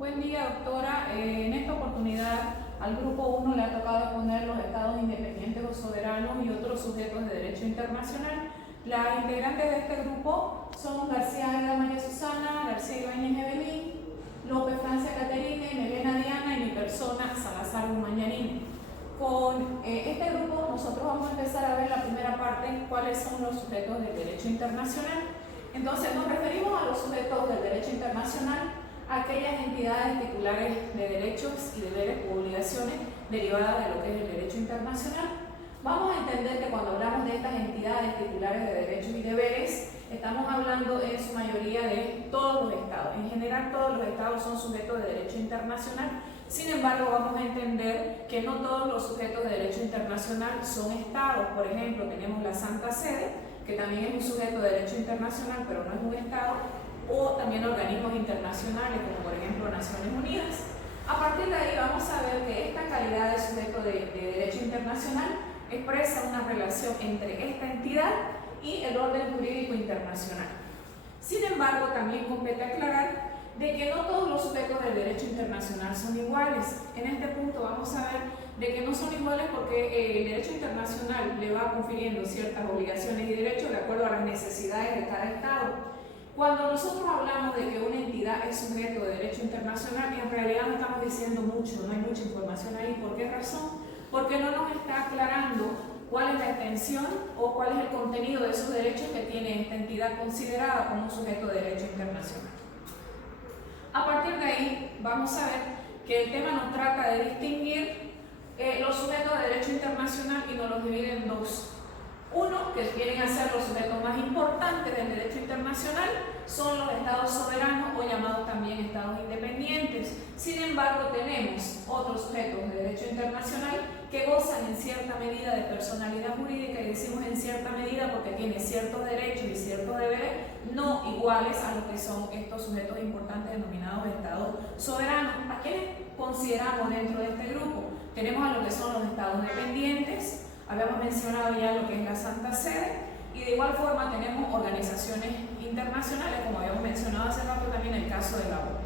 Buen día, doctora. En esta oportunidad al grupo 1 le ha tocado exponer los estados independientes o soberanos y otros sujetos de derecho internacional. Las integrantes de este grupo son García Aida María Susana, García Ibáñez Evelyn, López Francia Caterine, Melena Diana y mi persona Salazar Mañarín. Con este grupo nosotros vamos a empezar a ver la primera parte, cuáles son los sujetos del derecho internacional. Entonces nos referimos a los sujetos del derecho internacional, aquellas entidades titulares de derechos y deberes u obligaciones derivadas de lo que es el derecho internacional. Vamos a entender que cuando hablamos de estas entidades titulares de derechos y deberes, estamos hablando en su mayoría de todos los estados. En general, todos los estados son sujetos de derecho internacional. Sin embargo, vamos a entender que no todos los sujetos de derecho internacional son estados. Por ejemplo, tenemos la Santa Sede, que también es un sujeto de derecho internacional, pero no es un estado, o también organismos internacionales, como por ejemplo Naciones Unidas. A partir de ahí vamos a ver que esta calidad de sujeto de derecho internacional expresa una relación entre esta entidad y el orden jurídico internacional. Sin embargo, también compete aclarar de que no todos los sujetos del derecho internacional son iguales. En este punto vamos a ver de que no son iguales porque el derecho internacional le va confiriendo ciertas obligaciones y derechos de acuerdo a las necesidades de cada estado. Cuando nosotros hablamos de que una entidad es sujeto de derecho internacional, en realidad no estamos diciendo mucho, no hay mucha información ahí. ¿Por qué razón? Porque no nos está aclarando cuál es la extensión o cuál es el contenido de esos derechos que tiene esta entidad considerada como un sujeto de derecho internacional. A partir de ahí vamos a ver que el tema nos trata de distinguir los sujetos de derecho internacional y nos los divide en dos. Uno, que vienen a ser los sujetos más importantes del derecho internacional, son los estados soberanos o llamados también estados independientes. Sin embargo, tenemos otros sujetos de derecho internacional que gozan en cierta medida de personalidad jurídica, y decimos en cierta medida porque tienen ciertos derechos y ciertos deberes no iguales a lo que son estos sujetos importantes denominados estados soberanos. ¿A quiénes consideramos dentro de este grupo? Tenemos a lo que son los estados dependientes. Habíamos mencionado ya lo que es la Santa Sede, y de igual forma tenemos organizaciones internacionales, como habíamos mencionado hace rato también en el caso de la ONU.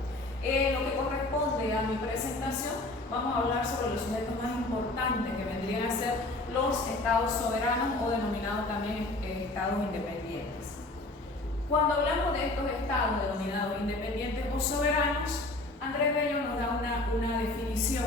Lo que corresponde a mi presentación, vamos a hablar sobre los sujetos más importantes, que vendrían a ser los estados soberanos o denominados también estados independientes. Cuando hablamos de estos estados denominados independientes o soberanos, Andrés Bello nos da una definición.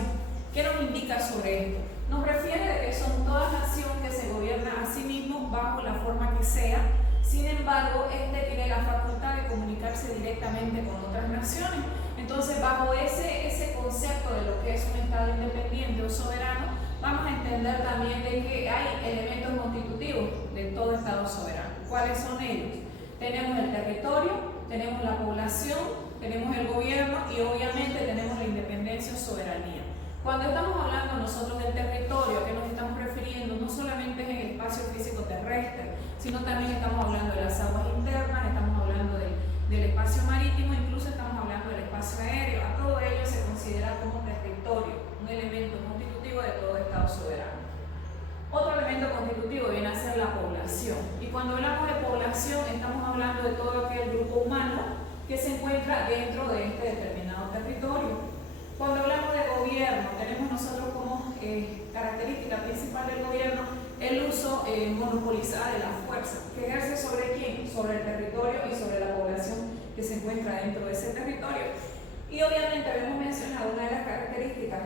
¿Qué nos indica sobre esto? Nos refiere de que son toda nación que se gobierna a sí mismo bajo la forma que sea. Sin embargo, este tiene la facultad de comunicarse directamente con otras naciones. Entonces, bajo ese concepto de lo que es un estado independiente o soberano, vamos a entender también de que hay elementos constitutivos de todo estado soberano. ¿Cuáles son ellos? Tenemos el territorio, tenemos la población, tenemos el gobierno y obviamente tenemos la independencia o soberanía. Cuando estamos hablando nosotros del territorio, ¿a qué nos estamos refiriendo? No solamente es en el espacio físico terrestre, sino también estamos hablando de las aguas internas, estamos hablando del espacio marítimo, incluso estamos hablando del espacio aéreo. A todo ello se considera como territorio, un elemento constitutivo de todo estado soberano. Otro elemento constitutivo viene a ser la población. Y cuando hablamos de población, estamos hablando de todo aquel grupo humano que se encuentra dentro de este determinado territorio. Cuando hablamos de gobierno, tenemos nosotros como característica principal del gobierno el uso monopolizado de la fuerza, que ejerce sobre quién, sobre el territorio y sobre la población que se encuentra dentro de ese territorio. Y obviamente habíamos mencionado una de las características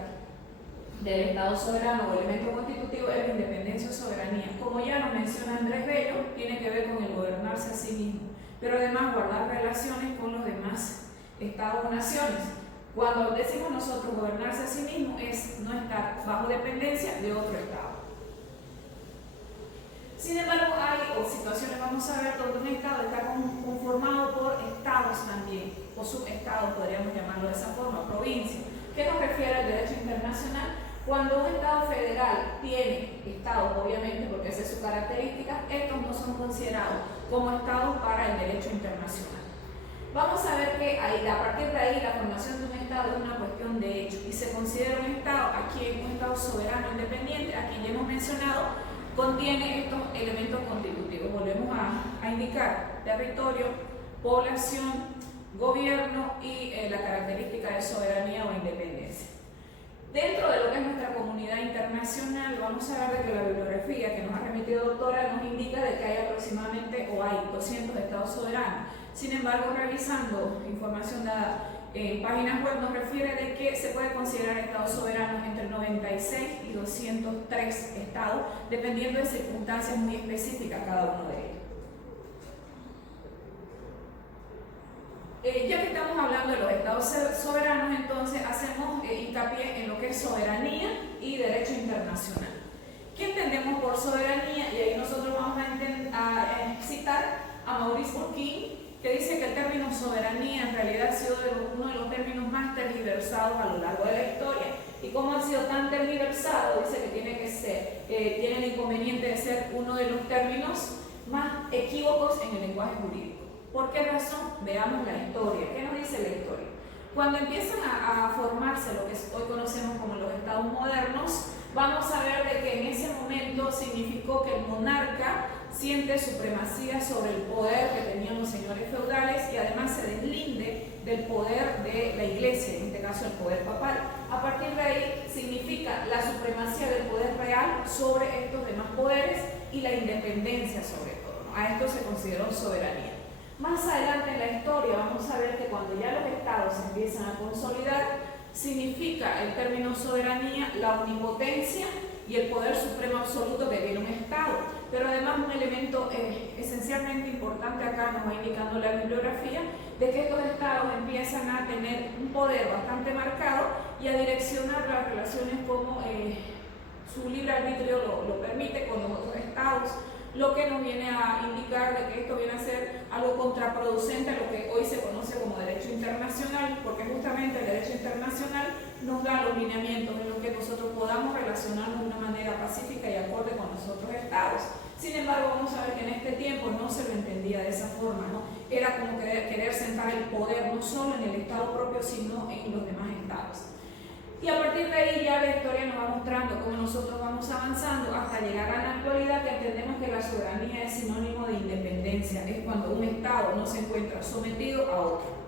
del Estado soberano o elemento constitutivo es la independencia o soberanía. Como ya nos menciona Andrés Bello, tiene que ver con el gobernarse a sí mismo, pero además guardar relaciones con los demás estados o naciones. Cuando decimos nosotros gobernarse a sí mismo es no estar bajo dependencia de otro estado. Sin embargo, hay situaciones, vamos a ver, donde un estado está conformado por estados también, o subestados, podríamos llamarlo de esa forma, provincia. ¿Qué nos refiere al derecho internacional? Cuando un estado federal tiene estados, obviamente, porque esa es su característica, estos no son considerados como estados para el derecho internacional. Vamos a ver que a partir de ahí la formación de un estado es una cuestión de hecho y se considera un estado, aquí un estado soberano independiente, a quien ya hemos mencionado, contiene estos elementos constitutivos. Volvemos a indicar territorio, población, gobierno y la característica de soberanía o independencia. Dentro de lo que es nuestra comunidad internacional, vamos a ver de que la bibliografía que nos ha remitido doctora nos indica de que hay aproximadamente o hay 200 estados soberanos. Sin embargo, revisando información dada en páginas web nos refiere de que se puede considerar estados soberanos entre 96 y 203 estados, dependiendo de circunstancias muy específicas cada uno de ellos. Ya que estamos hablando de los estados soberanos, entonces hacemos hincapié en lo que es soberanía y derecho internacional. ¿Qué entendemos por soberanía? Y ahí nosotros vamos a citar a Maurice Bourquin, que dice que el término soberanía en realidad ha sido uno de los términos más tergiversados a lo largo de la historia. Y como ha sido tan tergiversado, dice que tiene el inconveniente de ser uno de los términos más equívocos en el lenguaje jurídico. ¿Por qué razón? Veamos la historia. ¿Qué nos dice la historia? Cuando empiezan a formarse lo que hoy conocemos como los estados modernos, vamos a ver de que en ese momento significó que el monarca siente supremacía sobre el poder que tenían los señores feudales y además se deslinde del poder de la iglesia, en este caso el poder papal. A partir de ahí significa la supremacía del poder real sobre estos demás poderes y la independencia sobre todo, ¿no? A esto se consideró soberanía. Más adelante en la historia vamos a ver que cuando ya los estados se empiezan a consolidar, significa el término soberanía la omnipotencia y el poder supremo absoluto que tiene un estado. Pero además un elemento esencialmente importante acá nos va indicando la bibliografía, de que estos estados empiezan a tener un poder bastante marcado y a direccionar las relaciones como su libre arbitrio lo permite con los otros estados, lo que nos viene a indicar de que esto viene a ser algo contraproducente a lo que hoy se conoce como derecho internacional, porque justamente el derecho internacional nos da los lineamientos en los que nosotros podamos relacionarnos de una manera pacífica y acorde con los otros estados. Sin embargo, vamos a ver que en este tiempo no se lo entendía de esa forma, ¿no? Era como querer sentar el poder no solo en el estado propio, sino en los demás estados. Y a partir de ahí ya la historia nos va mostrando cómo nosotros vamos avanzando hasta llegar a la actualidad, que entendemos que la soberanía es sinónimo de independencia, es cuando un estado no se encuentra sometido a otro.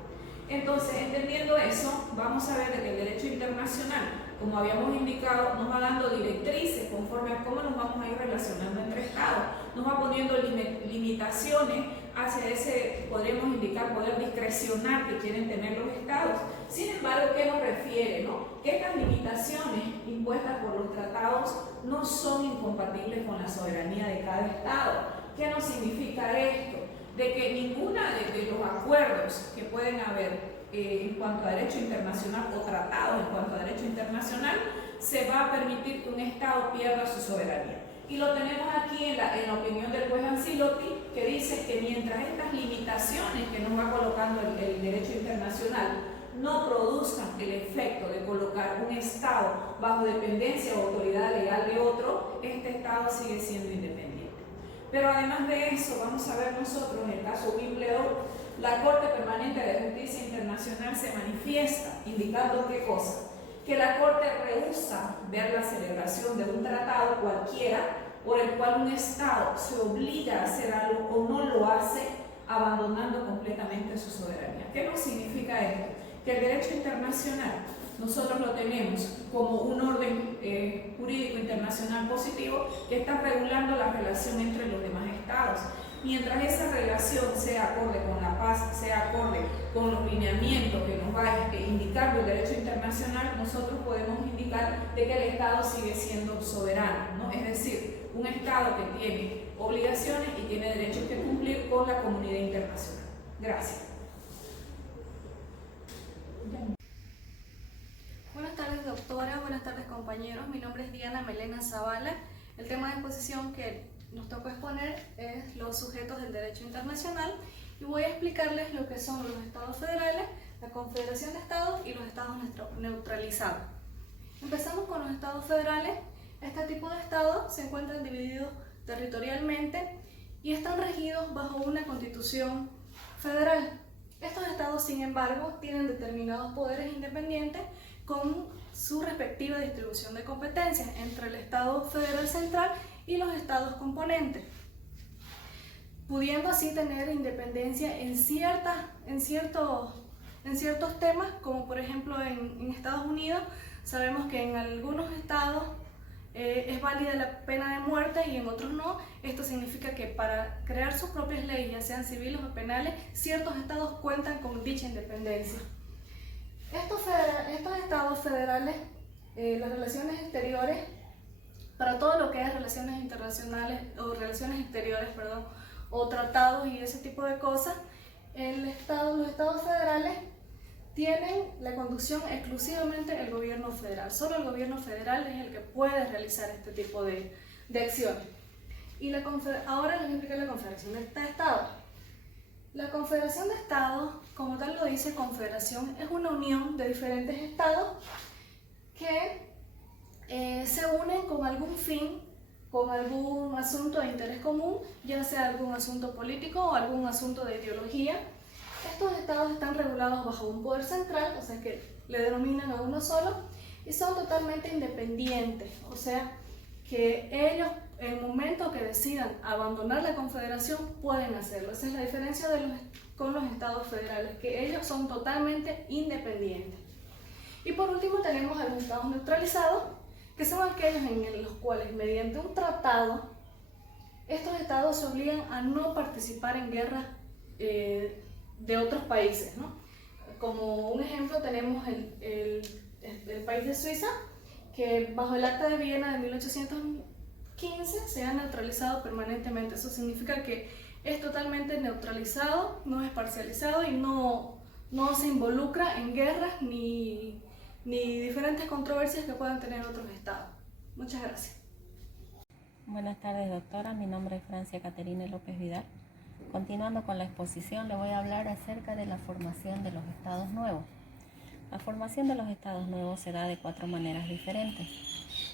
Entonces, entendiendo eso, vamos a ver que el derecho internacional, como habíamos indicado, nos va dando directrices conforme a cómo nos vamos a ir relacionando entre estados, nos va poniendo limitaciones hacia ese, podríamos indicar, poder discrecional que quieren tener los estados. Sin embargo, ¿qué nos refiere, no? Que estas limitaciones impuestas por los tratados no son incompatibles con la soberanía de cada estado. ¿Qué nos significa esto? De que ninguna de los acuerdos que pueden haber en cuanto a derecho internacional o tratados en cuanto a derecho internacional se va a permitir que un estado pierda su soberanía. Y lo tenemos aquí en la opinión del juez Ancelotti, que dice que mientras estas limitaciones que nos va colocando el derecho internacional no produzcan el efecto de colocar un estado bajo dependencia o autoridad legal de otro, este estado sigue siendo independiente. Pero además de eso, vamos a ver nosotros en el caso Wimbledon, la Corte Permanente de Justicia Internacional se manifiesta indicando ¿qué cosa? Que la Corte rehúsa ver la celebración de un tratado cualquiera por el cual un Estado se obliga a hacer algo o no lo hace, abandonando completamente su soberanía. ¿Qué nos significa esto? Que el derecho internacional nosotros lo tenemos como un orden jurídico internacional positivo que está regulando la relación entre los demás estados. Mientras esa relación sea acorde con la paz, sea acorde con los lineamientos que nos va indicando el derecho internacional, nosotros podemos indicar de que el Estado sigue siendo soberano, ¿no? Es decir, un Estado que tiene obligaciones y tiene derechos que cumplir con la comunidad internacional. Gracias. Buenas tardes, doctora. Buenas tardes, compañeros. Mi nombre es Diana Melena Zavala. El tema de exposición que nos toca exponer es los sujetos del derecho internacional y voy a explicarles lo que son los estados federales, la confederación de estados y los estados neutralizados. Empezamos con los estados federales. Este tipo de estados se encuentran divididos territorialmente y están regidos bajo una constitución federal. Estos estados, sin embargo, tienen determinados poderes independientes con su respectiva distribución de competencias entre el Estado Federal Central y los estados componentes. pudiendo así tener independencia en ciertos temas, como por ejemplo en Estados Unidos. Sabemos que en algunos estados es válida la pena de muerte y en otros no. Esto significa que para crear sus propias leyes, ya sean civiles o penales, ciertos estados cuentan con dicha independencia. Estos estados federales, las relaciones exteriores, para todo lo que es relaciones internacionales o relaciones exteriores, perdón, o tratados y ese tipo de cosas, los estados federales tienen la conducción exclusivamente del gobierno federal. Solo el gobierno federal es el que puede realizar este tipo de acciones. Y ahora les voy a explicar la Confederación de Estados. La Confederación de Estados, como tal lo dice confederación, es una unión de diferentes estados que se unen con algún fin, con algún asunto de interés común, ya sea algún asunto político o algún asunto de ideología. Estos estados están regulados bajo un poder central, o sea que le denominan a uno solo, y son totalmente independientes, o sea que ellos, en el momento que decidan abandonar la confederación, pueden hacerlo. Esa es la diferencia con los estados federales, que ellos son totalmente independientes. Y por último tenemos a los estados neutralizados, que son aquellos en los cuales mediante un tratado, estos estados se obligan a no participar en guerras de otros países, ¿no? Como un ejemplo tenemos el país de Suiza, que bajo el Acta de Viena de 1815 se ha neutralizado permanentemente. Eso significa que es totalmente neutralizado, no es parcializado y no se involucra en guerras ni diferentes controversias que puedan tener otros estados. Muchas gracias. Buenas tardes, doctora. Mi nombre es Francia Caterina López Vidal. Continuando con la exposición, le voy a hablar acerca de la formación de los estados nuevos. La formación de los estados nuevos se da de 4 maneras diferentes: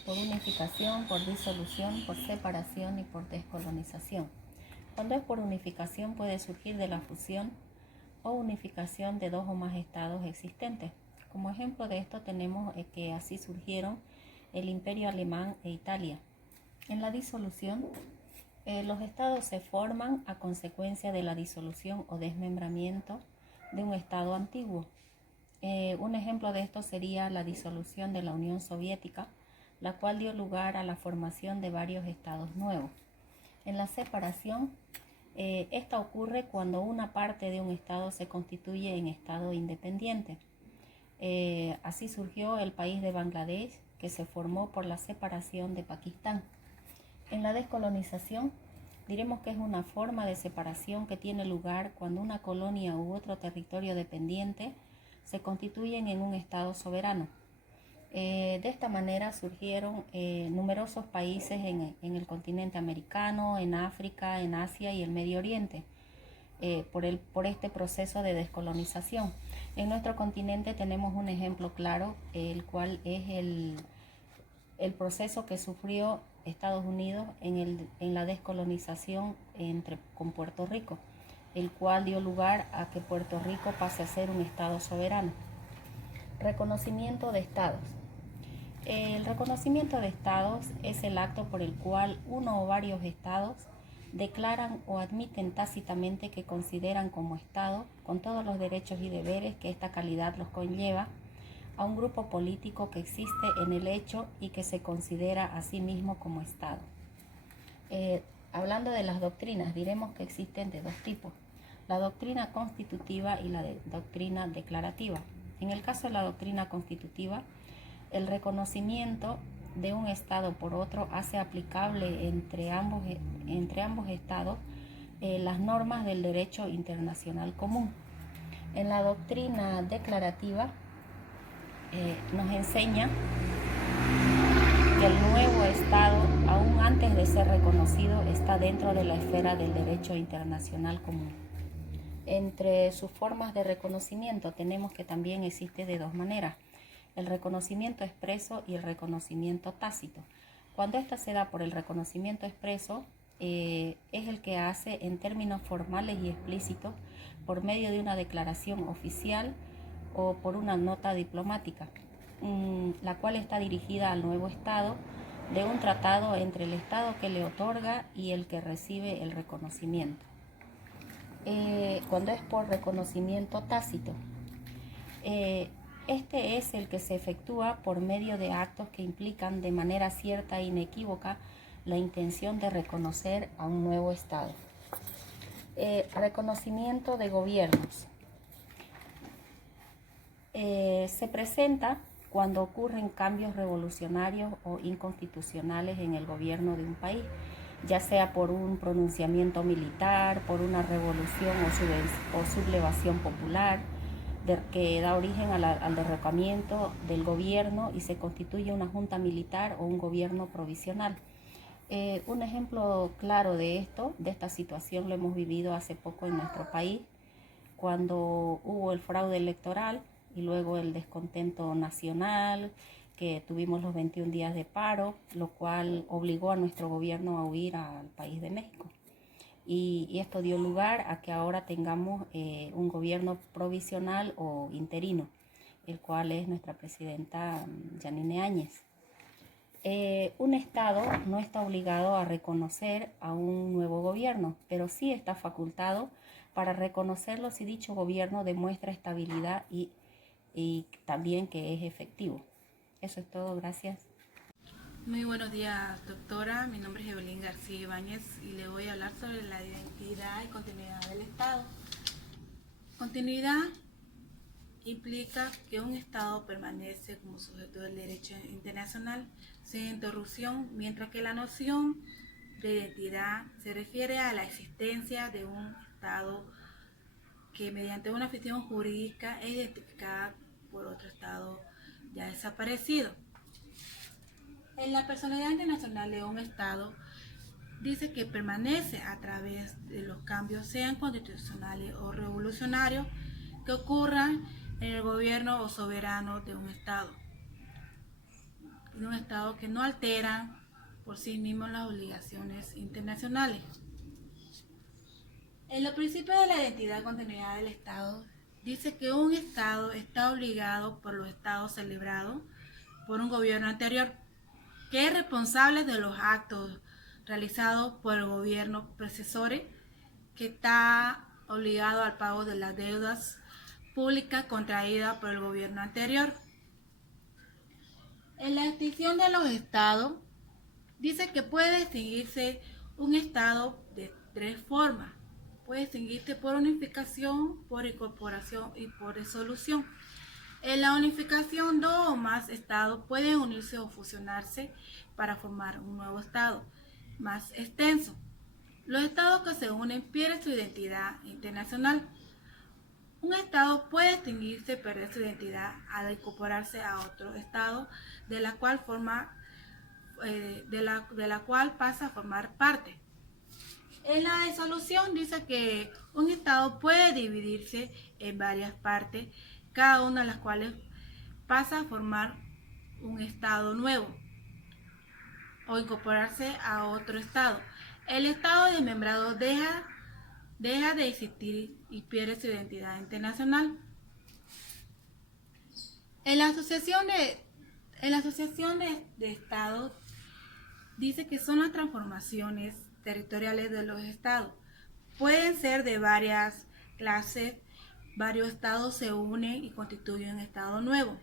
por unificación, por disolución, por separación y por descolonización. Cuando es por unificación, puede surgir de la fusión o unificación de 2 o más estados existentes. Como ejemplo de esto tenemos que así surgieron el Imperio Alemán e Italia. En la disolución, los estados se forman a consecuencia de la disolución o desmembramiento de un estado antiguo. Un ejemplo de esto sería la disolución de la Unión Soviética, la cual dio lugar a la formación de varios estados nuevos. En la separación, esta ocurre cuando una parte de un estado se constituye en estado independiente. Así surgió el país de Bangladesh, que se formó por la separación de Pakistán. En la descolonización, diremos que es una forma de separación que tiene lugar cuando una colonia u otro territorio dependiente se constituyen en un estado soberano. De esta manera surgieron numerosos países en el continente americano, en África, en Asia y el Medio Oriente, por este proceso de descolonización. En nuestro continente tenemos un ejemplo claro, el cual es el proceso que sufrió Estados Unidos en la descolonización con Puerto Rico, el cual dio lugar a que Puerto Rico pase a ser un estado soberano. Reconocimiento de estados. El reconocimiento de estados es el acto por el cual uno o varios estados declaran o admiten tácitamente que consideran como estado, con todos los derechos y deberes que esta calidad los conlleva, a un grupo político que existe en el hecho y que se considera a sí mismo como estado. Hablando de las doctrinas, diremos que existen de 2 tipos: la doctrina constitutiva y la doctrina declarativa. En el caso de la doctrina constitutiva, el reconocimiento de un estado por otro hace aplicable entre ambos estados las normas del derecho internacional común. En la doctrina declarativa nos enseña que el nuevo estado, aún antes de ser reconocido, está dentro de la esfera del derecho internacional común. Entre sus formas de reconocimiento tenemos que también existe de 2 maneras: el reconocimiento expreso y el reconocimiento tácito. Cuando ésta se da por el reconocimiento expreso, es el que hace en términos formales y explícitos por medio de una declaración oficial o por una nota diplomática, la cual está dirigida al nuevo estado de un tratado entre el estado que le otorga y el que recibe el reconocimiento. cuando es por reconocimiento tácito. Este es el que se efectúa por medio de actos que implican de manera cierta e inequívoca la intención de reconocer a un nuevo Estado. Reconocimiento de gobiernos. Se presenta cuando ocurren cambios revolucionarios o inconstitucionales en el gobierno de un país, ya sea por un pronunciamiento militar, por una revolución o sublevación popular, que da origen al derrocamiento del gobierno y se constituye una junta militar o un gobierno provisional. Un ejemplo claro de esta situación, lo hemos vivido hace poco en nuestro país, cuando hubo el fraude electoral y luego el descontento nacional, que tuvimos los 21 días de paro, lo cual obligó a nuestro gobierno a huir al país de México. Y esto dio lugar a que ahora tengamos un gobierno provisional o interino, el cual es nuestra presidenta Yanine Áñez. Un Estado no está obligado a reconocer a un nuevo gobierno, pero sí está facultado para reconocerlo si dicho gobierno demuestra estabilidad y también que es efectivo. Eso es todo, gracias. Muy buenos días, doctora. Mi nombre es Evelyn García Ibáñez y le voy a hablar sobre la identidad y continuidad del Estado. Continuidad implica que un Estado permanece como sujeto del derecho internacional sin interrupción, mientras que la noción de identidad se refiere a la existencia de un Estado que mediante una ficción jurídica es identificada por otro Estado ya desaparecido. En la personalidad internacional de un Estado dice que permanece a través de los cambios, sean constitucionales o revolucionarios, que ocurran en el gobierno o soberano de un Estado que no alteran por sí mismos las obligaciones internacionales. En los principios de la identidad y continuidad del Estado dice que un Estado está obligado por los estados celebrados por un gobierno anterior, que es responsable de los actos realizados por el gobierno predecesor, que está obligado al pago de las deudas públicas contraídas por el gobierno anterior. En la extinción de los estados, dice que puede distinguirse un estado de tres formas. Puede distinguirse por unificación, por incorporación y por disolución. En la unificación, dos o más estados pueden unirse o fusionarse para formar un nuevo estado más extenso. Los estados que se unen pierden su identidad internacional. Un estado puede extinguirse y perder su identidad al incorporarse a otro estado de la cual pasa a formar parte. En la disolución dice que un estado puede dividirse en varias partes, cada una de las cuales pasa a formar un estado nuevo o incorporarse a otro estado. El estado desmembrado deja de existir y pierde su identidad internacional. En la asociación de estados dice que son las transformaciones territoriales de los estados. Pueden ser de varias clases. Varios estados se unen y constituyen un estado nuevo.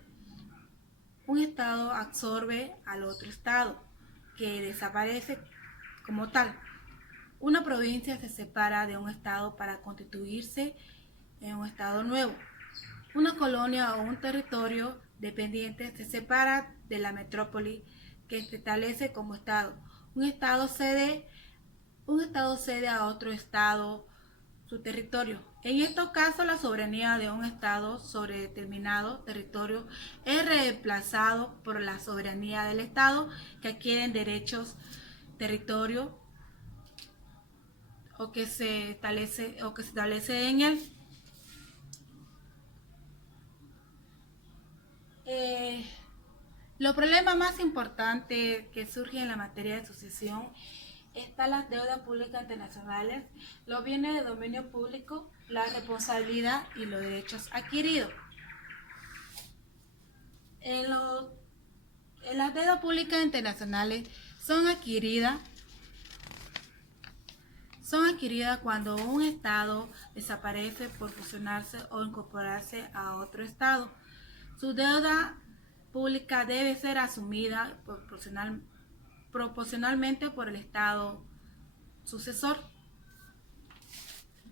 Un estado absorbe al otro estado, que desaparece como tal. Una provincia se separa de un estado para constituirse en un estado nuevo. Una colonia o un territorio dependiente se separa de la metrópoli que se establece como estado. Un estado cede a otro estado su territorio. En estos casos, la soberanía de un estado sobre determinado territorio es reemplazado por la soberanía del estado que adquieren derechos, territorio o que se establece en él. Los problemas más importantes que surgen en la materia de sucesión están las deudas públicas internacionales, los bienes de dominio público, la responsabilidad y los derechos adquiridos. En las deudas públicas internacionales son adquiridas son adquiridas cuando un estado desaparece por fusionarse o incorporarse a otro estado. Su deuda pública debe ser asumida proporcionalmente por el estado sucesor.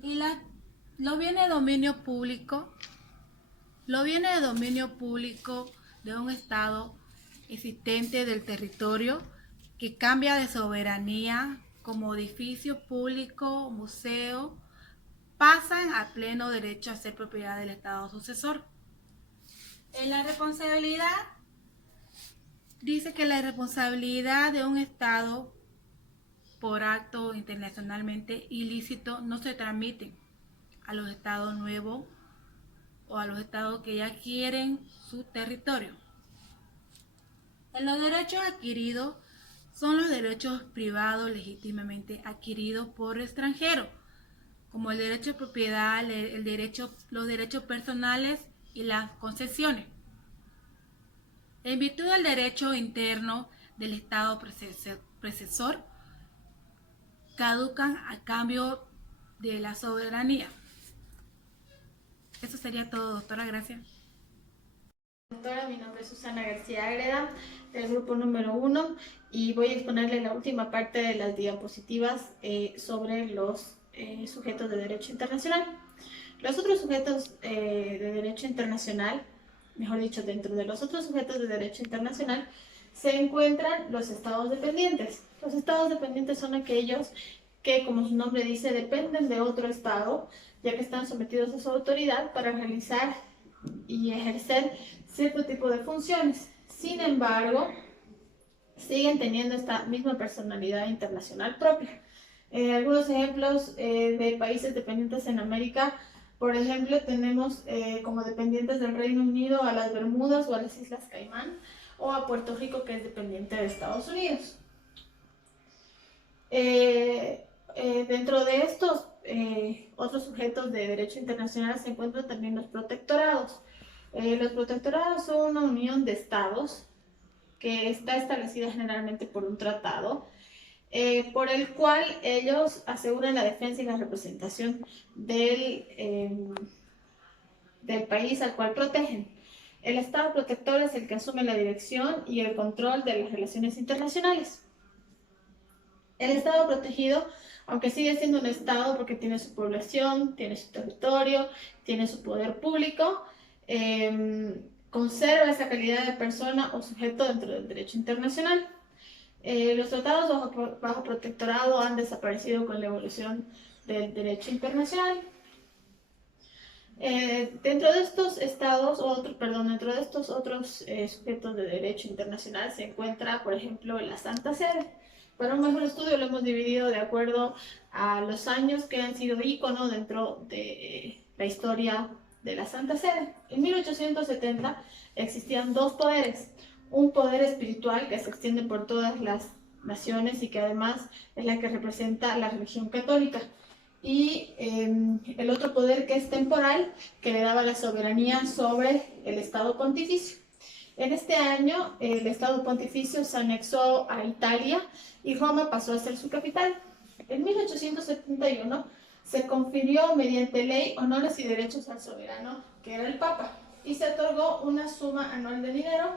Y los bienes de dominio público de un estado existente del territorio que cambia de soberanía, como edificio público, museo, pasan a pleno derecho a ser propiedad del estado sucesor. En la responsabilidad, dice que la responsabilidad de un estado por acto internacionalmente ilícito no se transmite a los estados nuevos o a los estados que ya quieren su territorio. En los derechos adquiridos son los derechos privados legítimamente adquiridos por extranjeros, como el derecho de propiedad, los derechos personales y las concesiones. En virtud del derecho interno del estado predecesor, caducan a cambio de la soberanía. Eso sería todo, doctora. Gracias. Doctora, mi nombre es Susana García Agreda, del grupo número 1, y voy a exponerle la última parte de las diapositivas sobre los sujetos de derecho internacional. Los otros sujetos de derecho internacional, mejor dicho, dentro de los otros sujetos de derecho internacional, se encuentran los estados dependientes. Los estados dependientes son aquellos que, como su nombre dice, dependen de otro estado, ya que están sometidos a su autoridad para realizar y ejercer cierto tipo de funciones. Sin embargo, siguen teniendo esta misma personalidad internacional propia. Algunos ejemplos de países dependientes en América, por ejemplo, tenemos como dependientes del Reino Unido a las Bermudas o a las Islas Caimán, o a Puerto Rico, que es dependiente de Estados Unidos. Dentro de estos otros sujetos de derecho internacional se encuentran también los protectorados. Los protectorados son una unión de estados que está establecida generalmente por un tratado, por el cual ellos aseguran la defensa y la representación del país al cual protegen. El Estado protector es el que asume la dirección y el control de las relaciones internacionales. El Estado protegido, aunque sigue siendo un Estado porque tiene su población, tiene su territorio, tiene su poder público, conserva esa calidad de persona o sujeto dentro del derecho internacional. Los tratados bajo protectorado han desaparecido con la evolución del derecho internacional. Dentro de estos otros sujetos de derecho internacional se encuentra, por ejemplo, la Santa Sede. Para un mejor estudio lo hemos dividido de acuerdo a los años que han sido ícono dentro de la historia de la Santa Sede. En 1870 existían dos poderes: un poder espiritual que se extiende por todas las naciones y que además es la que representa la religión católica, y el otro poder que es temporal, que le daba la soberanía sobre el Estado Pontificio. En este año el Estado Pontificio se anexó a Italia y Roma pasó a ser su capital. En 1871 se confirió mediante ley honores y derechos al soberano, que era el Papa, y se otorgó una suma anual de dinero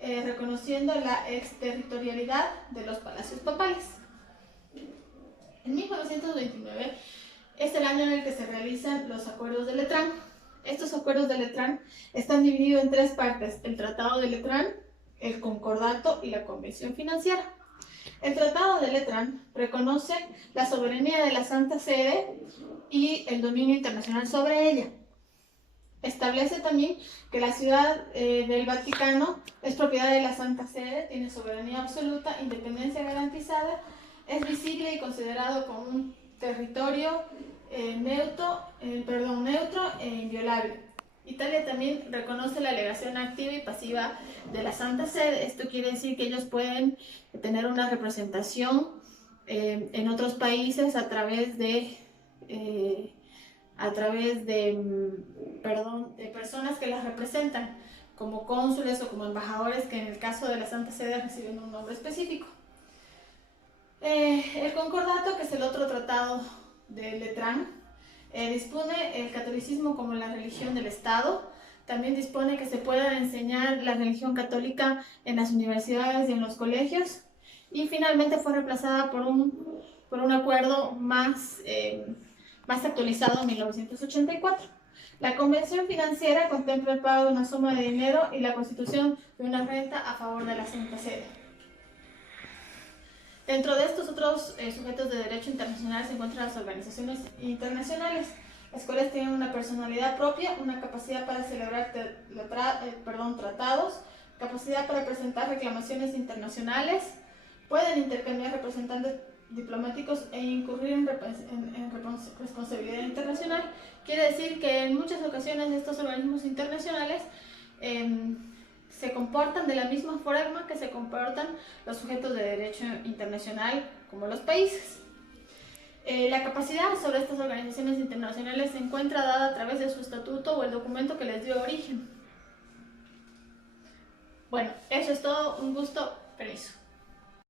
reconociendo la exterritorialidad de los palacios papales. En 1929 es el año en el que se realizan los acuerdos de Letrán. Estos acuerdos de Letrán están divididos en tres partes: el Tratado de Letrán, el Concordato y la Convención Financiera. El Tratado de Letrán reconoce la soberanía de la Santa Sede y el dominio internacional sobre ella. Establece también que la ciudad del Vaticano es propiedad de la Santa Sede, tiene soberanía absoluta, independencia garantizada, es visible y considerado como un territorio neutro e inviolable. Italia también reconoce la alegación activa y pasiva de la Santa Sede. Esto quiere decir que ellos pueden tener una representación en otros países a través de personas que las representan, como cónsules o como embajadores, que en el caso de la Santa Sede reciben un nombre específico. El Concordato, que es el otro tratado de Letrán, dispone el catolicismo como la religión del Estado. También dispone que se pueda enseñar la religión católica en las universidades y en los colegios. Y finalmente fue reemplazada por un acuerdo más actualizado en 1984. La convención financiera contempla el pago de una suma de dinero y la constitución de una renta a favor de la Santa Sede. Dentro de estos otros sujetos de derecho internacional se encuentran las organizaciones internacionales, las cuales tienen una personalidad propia, una capacidad para celebrar tratados, capacidad para presentar reclamaciones internacionales, pueden intercambiar representantes diplomáticos e incurrir en responsabilidad internacional. Quiere decir que en muchas ocasiones estos organismos internacionales se comportan de la misma forma que se comportan los sujetos de derecho internacional como los países. La capacidad sobre estas organizaciones internacionales se encuentra dada a través de su estatuto o el documento que les dio origen. Bueno, eso es todo. Un gusto.